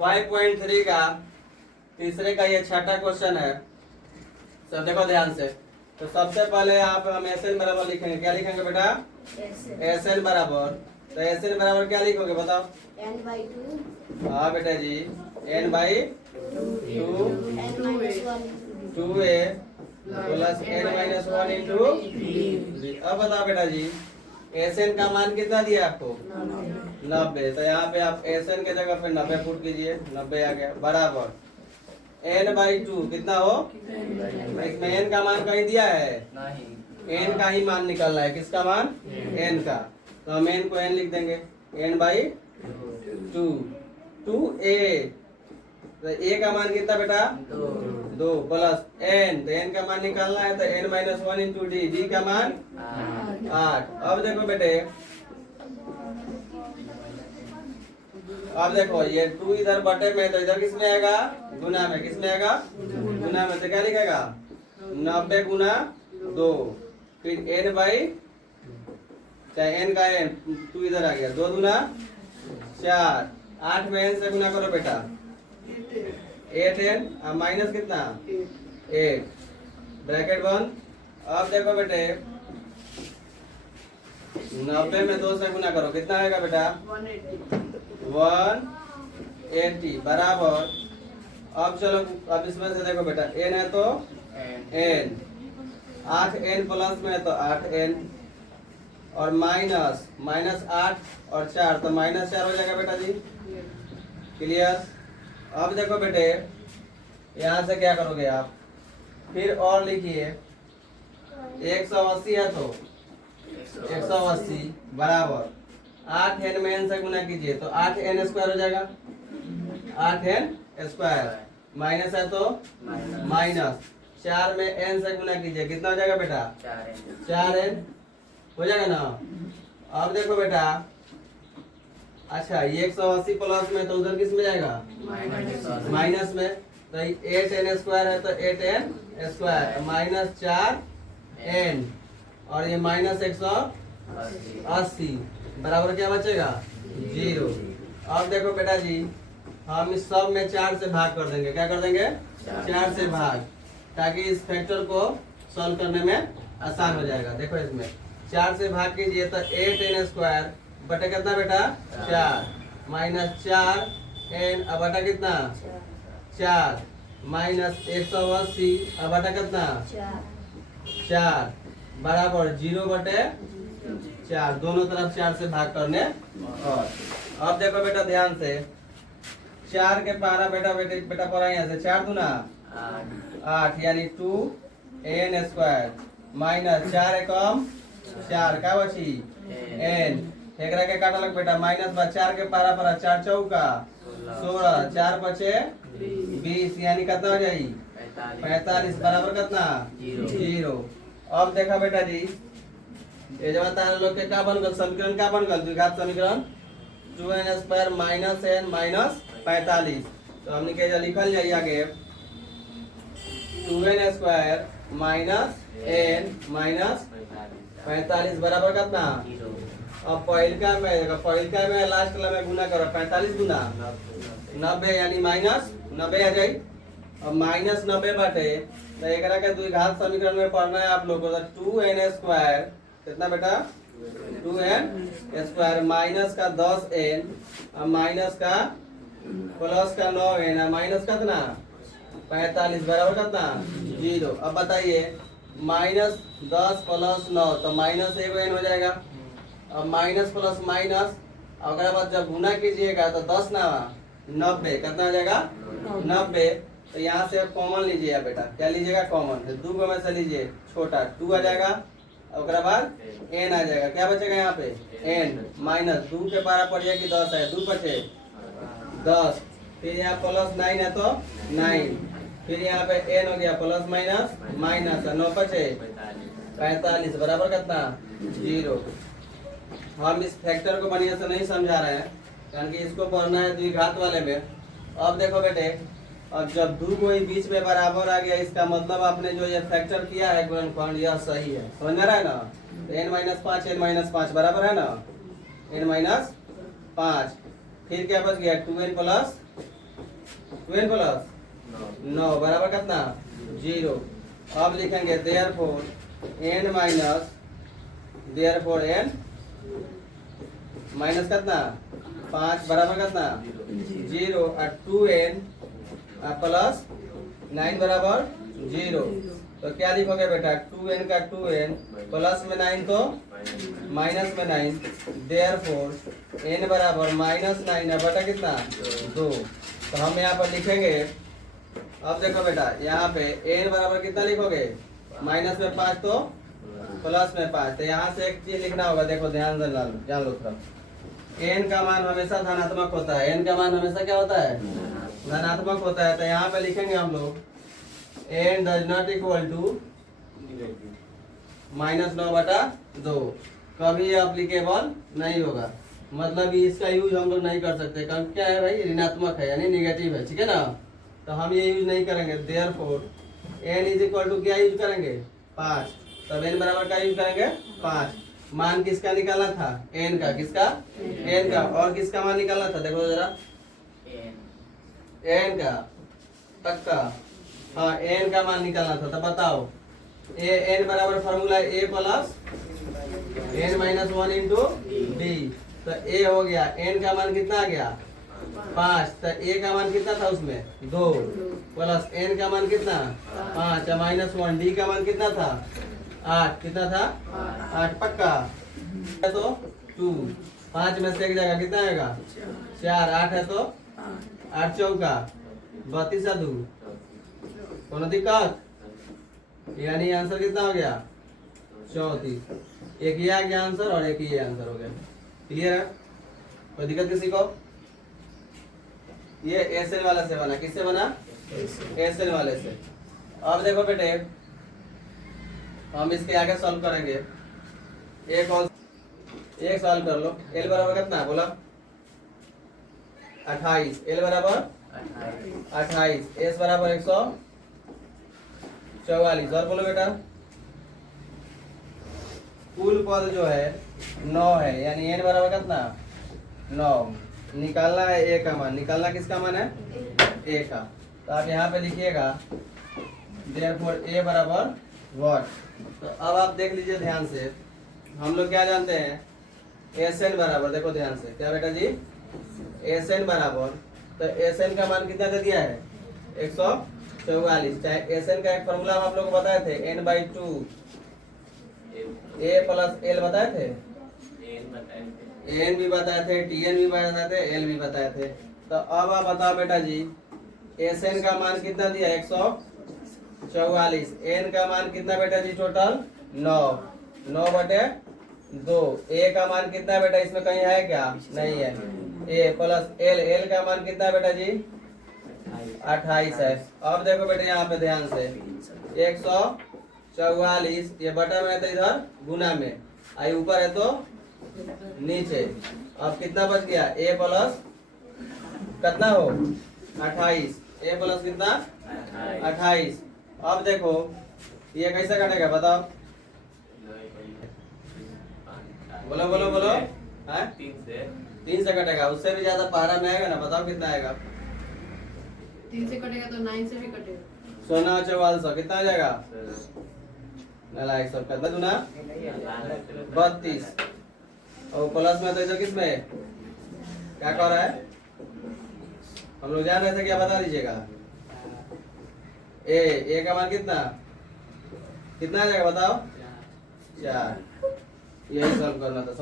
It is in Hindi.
5.3 का तीसरे का ये छठा क्वेश्चन है। सब देखो ध्यान से। तो सबसे पहले आप हम एस एन बराबर लिखेंगे। क्या लिखेंगे बेटा? एस एन बराबर। तो एस एन बराबर क्या लिखोगे बताओ? n/2 हाँ बेटा जी, n by 2 2a plus n minus 1 into. अब बताओ बेटा जी, एस एन का मान कितना दिया आपको? 90। तो यहाँ पे आप एस एन के जगह पे 90 पुट कीजिए। 90 आ गया बराबर n/2 कितना हो? इसमें n का मान कहीं दिया है नहीं, n का ही मान निकालना है। किसका मान? n का। तो हम n को n लिख देंगे, n/2 2a। तो a का मान कितना बेटा? 2 प्लस n। तो n का मान निकालना है तो n minus 1 into D. D का मान 8। अब देखो बेटे, अब देखो ये 2 इधर बटे में, तो इधर किस में आएगा? गुना में। किस में आएगा? गुना में। तो क्या लिखेगा? 90 गुना 2 फिर n बाई, चाहे n का n, 2 इधर आ गया, 2 गुना 4। 8 में n से गुना करो बेटा, 8n। अब माइनस कितना? 8 ब्रैकेट बंद। अब देखो बेटे 90 में 2 से गुना करो, कितना आएगा बेटा? 180 बराबर। अब चलो, अब इसमें से देखो बेटा, n है तो n, 8n प्लस में है तो 8n, और माइनस 8 और 4 तो -4 हो जाएगा बेटा जी। क्लियर? अब देखो बेटे, यहाँ से क्या करोगे आप? फिर और लिखिए, 180 है तो 180 बराबर 8n में n से गुना कीजिए तो 8n स्क्वायर हो जाएगा। 8n स्क्वायर माइनस है तो माइनस 4 में n से गुना कीजिए, कितना हो जाएगा बेटा? 4n हो जाएगा ना। अब देखो बेटा, अच्छा ये 180 प्लस में तो उधर किस में जाएगा? माइनस में। तो 8n स्क्वायर है तो 8n स्क्वायर माइनस 4n, और ये माइनस 180 बराबर क्या बचेगा? 0। अब देखो बेटा जी, हम इस सब में 4 से भाग कर देंगे। क्या कर देंगे? 4 से भाग, ताकि इस फैक्टर को सॉल्व करने में आसान हो जाएगा। देखो इसमें 4 से भाग कीजिए तो 8n स्क्वायर बटे कितना बेटा? 4 माइनस 4n अब बटा कितना? 4 माइनस 180 अब बटा कितना? 4 बराबर 0 बटे 4। दोनों तरफ 4 से भाग करने। और अब देखो बेटा ध्यान से, 4 के पारा बेटा बेटा पड़ा यहाँ से, 4 दूना 8 यानी 2n स्क्वायर माइनस 4 एकम 4 का बची n। एकरा के काटा लग बेटा, माइनस 4 के पारा पड़ा 4 चौका 16, 4 बचे 20 यानी कितना हो जाई? 45 बराबर कितना? 0। अब देखा बेटा जी, ये जब तारा लोग के का बन गल समीकरण? का बन गल? द्विघात समीकरण 2n square minus n minus 45। तो हमने के लिखल जाइए आगे 2n square minus n minus 45 बराबर कितना? अब पहिलका में लास्ट वाला में गुना करो, 45 गुना 90 यानी माइनस 90 आ जाए। अब माइनस 90 बाटे तो एकरा के द्विघात समीकरण में पढ़ना है आप लोगों को। 2n स्क्वायर कितना बेटा? 2n स्क्वायर माइनस का 10n और माइनस का प्लस का 9n और माइनस कितना? 45 बराबर कितना? 0। अब बताइए, माइनस 10 प्लस 9 तो माइनस 1n हो जाएगा। अब माइनस प्लस माइनस, अगर बाद जब गुना कीजिएगा तो 10 ना 90 कितना हो जाएगा? 90। तो यहाँ से कॉमन लीजिए बेटा। क्या लीजिएगा? कॉमन। तो 2 में से लीजिए छोटा 2 आ जाएगा, और बाद n आ जाएगा। क्या बचेगा यहाँ पे? n माइनस 2 के पारा पड़ जाएगी 10 है, 2 बचे 10, फिर यहाँ प्लस 9 है तो 9, फिर यहाँ पे n हो गया प्लस माइनस माइनस 9 बचे 45 बराबर कितना? 0। हम इस फैक्टर को बढ़िया से नहीं समझा रहे हैं, कारण कि इसको पढ़ना है द्विघात वाले में। अब देखो बेटे, अब जब 2 कोई बीच में बराबर आ गया, इसका मतलब आपने जो ये फैक्टर किया है गुणनखंड, यह सही है। समझ में आ रहा है ना? n-5 बराबर है ना? n-5। फिर क्या बच गया? 2n प्लस 2n प्लस 9 बराबर कितना 0। अब लिखेंगे therefore n minus therefore n minus कितना 5 बराबर कितना 0 और 2n प्लस 9 बराबर 0। तो क्या लिखोगे बेटा 2n का 2n प्लस में 9 तो माइनस में 9 देयरफॉर n बराबर माइनस 9 बटा कितना 2। तो हम यहाँ पर लिखेंगे। अब देखो बेटा यहाँ पे n बराबर कितना लिखोगे माइनस में 5 तो प्लस में 5। तो यहाँ से एक चीज लिखना होगा, देखो ध्यान से जान लो थोड़ा। n का मान हमेशा धनात्मक होता है, n का मान हमेशा क्या होता है धनात्मक होता है। तो यहाँ पे लिखेंगे हम लोग n does not equal to minus 9 बटा 2। कभी ये अप्लीकेबल नहीं होगा, मतलब इसका यूज हम लोग नहीं कर सकते, क्योंकि क्या है भाई ऋणात्मक है यानी निगेटिव है, ठीक है ना। तो हम ये यूज नहीं करेंगे। Therefore n is equal to क्या यूज करेंगे 5। तब n बराबर का यूज करेंगे 5। मान किसका निकालना था n का, किसका n का। और किसका मान निकालना था देखो जरा n का तक का, हाँ n का मान निकालना था। तो बताओ n बराबर formula a plus n minus 1 into D. तो a हो गया, n का मान कितना आ गया 5। तो a का मान कितना था उसमें 2 प्लस n का मान कितना 5 माइनस 1 डी का मान कितना था 8। कितना था 8 पक्का। तो 2 5 में से एक जगह कितना आएगा 4। 8 है तो 8 चौका 32 है 2। कोनो दिक्कत, यानी आंसर कितना हो गया 34। एक ये आ गया आंसर और एक ये आंसर हो गया। क्लियर है, कोई दिक्कत किसी को। ये एसएन वाला से बना, किससे बना एसएन वाले से। अब देखो बेटे हम इसके आगे सॉल्व करेंगे। एक सॉल्व कर लो। एल बराबर कितना बोला 28। एल बराबर 28। एस बराबर 144। और बोलो बेटा कुल पद जो है 9 है, यानी n बराबर कितना 9। निकालना है a का मान। निकालना किसका मान है a का। तो आप यहाँ पे लिखिएगा देयरफॉर a बराबर व्हाट। तो अब आप देख लीजिए ध्यान से, हम लोग क्या जानते हैं एसएन बराबर, देखो ध्यान से क्या बेटा जी एसएन बराबर। तो एसएन का मान कितना दे दिया है 144। चाहे एसएन का एक फॉर्मूला हम आप लोग को बताए थे n/2 a प्लस एल बताए थे, एन भी बताए थे, टीएन भी बताए थे, एल भी बताए थे। तो अब आप बताओ बेटा जी एसएन का मान कितना दिया 144। एन का मान कितना बेटा जी टोटल 9/2। ए का मान कितना बेटा इसमें कहीं है क्या नहीं है। ए प्लस एल, एल का मान कितना बेटा जी 28 है। अब देखो बेटा यहाँ पे ध्यान से 144 ये बटा में है तो इधर गुना में, आई ऊपर है तो नीचे। अब कितना बच गया ए प्लस कितना हो 28। ए प्लस कितना 28। अब देखो ये कैसे कटेगा बताओ, बोलो बोलो बोलो। हाँ 3 से कटेगा, उससे भी ज्यादा पहाड़ा में आएगा ना, बताओ कितना आएगा 3 से कटेगा तो 9 से भी कटेगा। 16 कितना आ जाएगा नालायक सब कितना दूना 32। और प्लस में तो इधर किस में क्या कह रहा है हम लोग जान रहे थे, क्या बता दीजिएगा। ए का मान कितना कितना आ जाएगा बताओ 4। यही सॉल्व करना था।